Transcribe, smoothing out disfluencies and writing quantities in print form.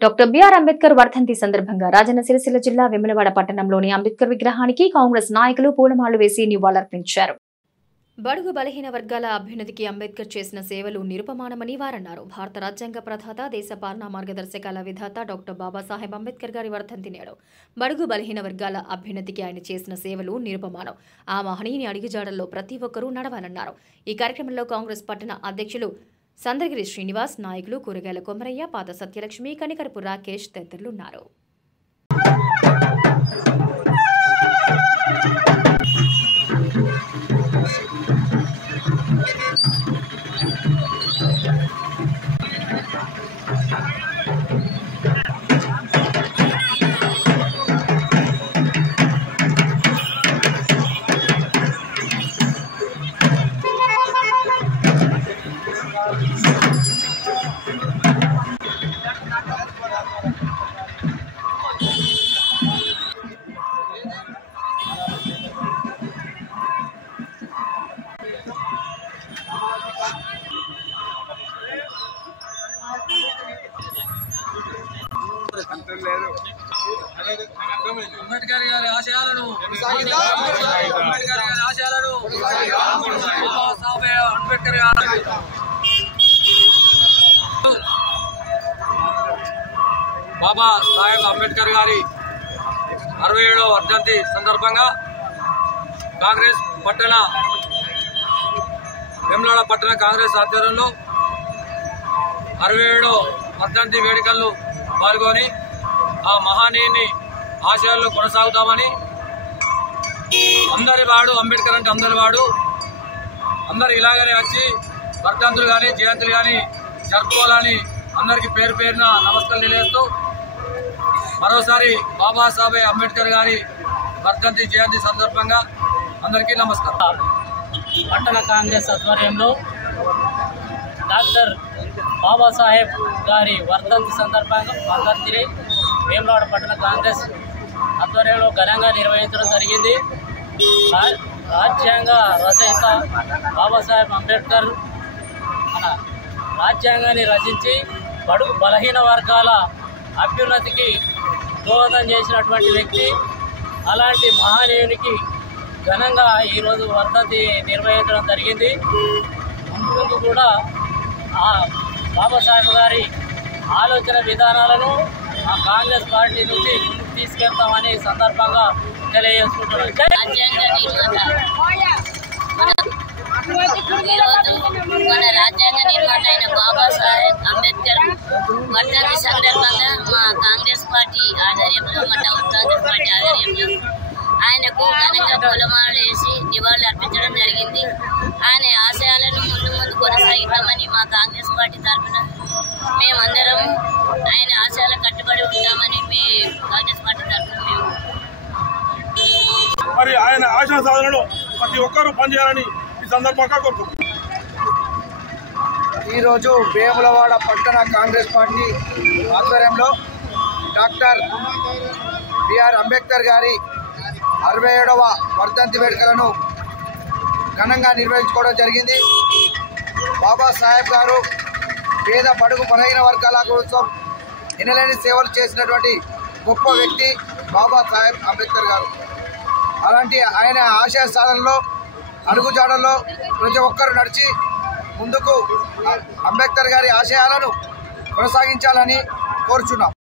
Doctor BR Ambedkar వర్ధంతి సందర్భంగా రాజన్న సిరిసిల్ల జిల్లా వేములవాడ పట్టణంలోని అంబేద్కర్ విగ్రహానికి కాంగ్రెస్ నాయకులు పూలమాలలు వేసి నివాళులర్పించారు. బడుగు బలహీన వర్గాల అభ్యున్నతికి అంబేద్కర్ చేసిన సేవలు నిరుపమానమని వారన్నారు. భారత రాజ్యాంగ ప్రధాత, దేశ పాలనా మార్గదర్శకాల విధాత డాక్టర్ బాబాసాహెబ్ అంబేద్కర్ గారి వర్ధంతి నేడు. బడుగు బలహీన వర్గాల అభ్యున్నతికి ఆయన చేసిన సేవలు నిరుపమానం. ఆ మహనీయుని అడుగుజాడల్లో ప్రతి ఒక్కరూ నడవాలన్నారు. ఈ కార్యక్రమంలో కాంగ్రెస్ పట్టణ అధ్యక్షులు సంద్రగిరి శ్రీనివాస్, నాయకులు కూరగాయల కొమరయ్య, పాత సత్యలక్ష్మి, కనికరపు రాకేష్ తదితరులున్నారు. అంబేద్కర్ గారి ఆశయాలను బాబా సాహెబ్ అంబేద్కర్ గారి 67వ వర్ధంతి సందర్భంగా కాంగ్రెస్ పట్టణ వేములవాడ పట్టణ కాంగ్రెస్ ఆధ్వర్యంలో 67వ వర్ధంతి వేడుకల్లో పాల్గొని ఆ మహానీయుని ఆశయాల్లో కొనసాగుతామని, అందరి వాడు అంబేద్కర్ అంటే అందరి వాడు, అందరు ఇలాగనే వచ్చి వర్ధంతులు కానీ జయంతులు కానీ జరుపుకోవాలని అందరికీ పేరు పేరున నమస్కారం తెలియజేస్తూ మరోసారి బాబాసాహెబ్ అంబేద్కర్ గారి వర్ధంతి జయంతి సందర్భంగా అందరికీ నమస్కారం. పట్టణ కాంగ్రెస్ ఆధ్వర్యంలో డాక్టర్ బాబాసాహెబ్ గారి వర్ధంతి సందర్భంగా వర్ధంతిని వేములవాడ పట్టణ కాంగ్రెస్ ఆధ్వర్యంలో ఘనంగా నిర్వహించడం జరిగింది. రాజ్యాంగ రచయిత బాబాసాహెబ్ అంబేద్కర్ మన రాజ్యాంగాన్ని రచించి బడుగు బలహీన వర్గాల అభ్యున్నతికి దోహదం చేసినటువంటి వ్యక్తి. అలాంటి మహానీయునికి ఘనంగా ఈరోజు వర్ధంతి నిర్వహించడం జరిగింది. ముందు కూడా ఆ బాబాసాహెబ్ గారి ఆలోచన విధానాలను ఆ కాంగ్రెస్ పార్టీ నుంచి ముందుకు తీసుకెళ్తామని సందర్భంగా తెలియజేసుకుంటున్నాం. మన రాజ్యాంగ నిర్మాత అయిన బాబాసాహెబ్ అంబేద్కర్ వర్ధంతి సందర్భంగా మా కాంగ్రెస్ పార్టీ ఆధ్వర్యంలో, మా టౌన్ కాంగ్రెస్ పార్టీ ఆధ్వర్యంలో ఆయనకు ఘనంగా పూలమాలలు వేసి నివాళులు అర్పించడం జరిగింది. ఆయన ఆశయాలను ముందు కొనసాగిద్దామని మా కాంగ్రెస్ పార్టీ తరఫున మేమందరం ఆయన ఆశయాలకు కట్టుబడి ఉంటామని మీ కాంగ్రెస్ పార్టీ తరఫున మేము మరి ఆయన ఆశయ సాధనలో ప్రతి ఒక్కరూ పనిచేయాలని ఈ సందర్భంగా కోరుకుంటున్నాం. ఈరోజు వేములవాడ పట్టణ కాంగ్రెస్ పార్టీ ఆధ్వర్యంలో డాక్టర్ బిఆర్ అంబేద్కర్ గారి 67వ వర్ధంతి వేడుకలను ఘనంగా నిర్వహించుకోవడం జరిగింది. బాబాసాహెబ్ గారు పేద బడుగు బలహీన వర్గాల కోసం ఎనలేని సేవలు చేసినటువంటి గొప్ప వ్యక్తి బాబాసాహెబ్ అంబేద్కర్ గారు. అలాంటి ఆయన ఆశయ సాధనలో అడుగుజాడల్లో ప్రతి ఒక్కరు నడిచి ముందుకు అంబేద్కర్ గారి ఆశయాలను కొనసాగించాలని కోరుచున్నాం.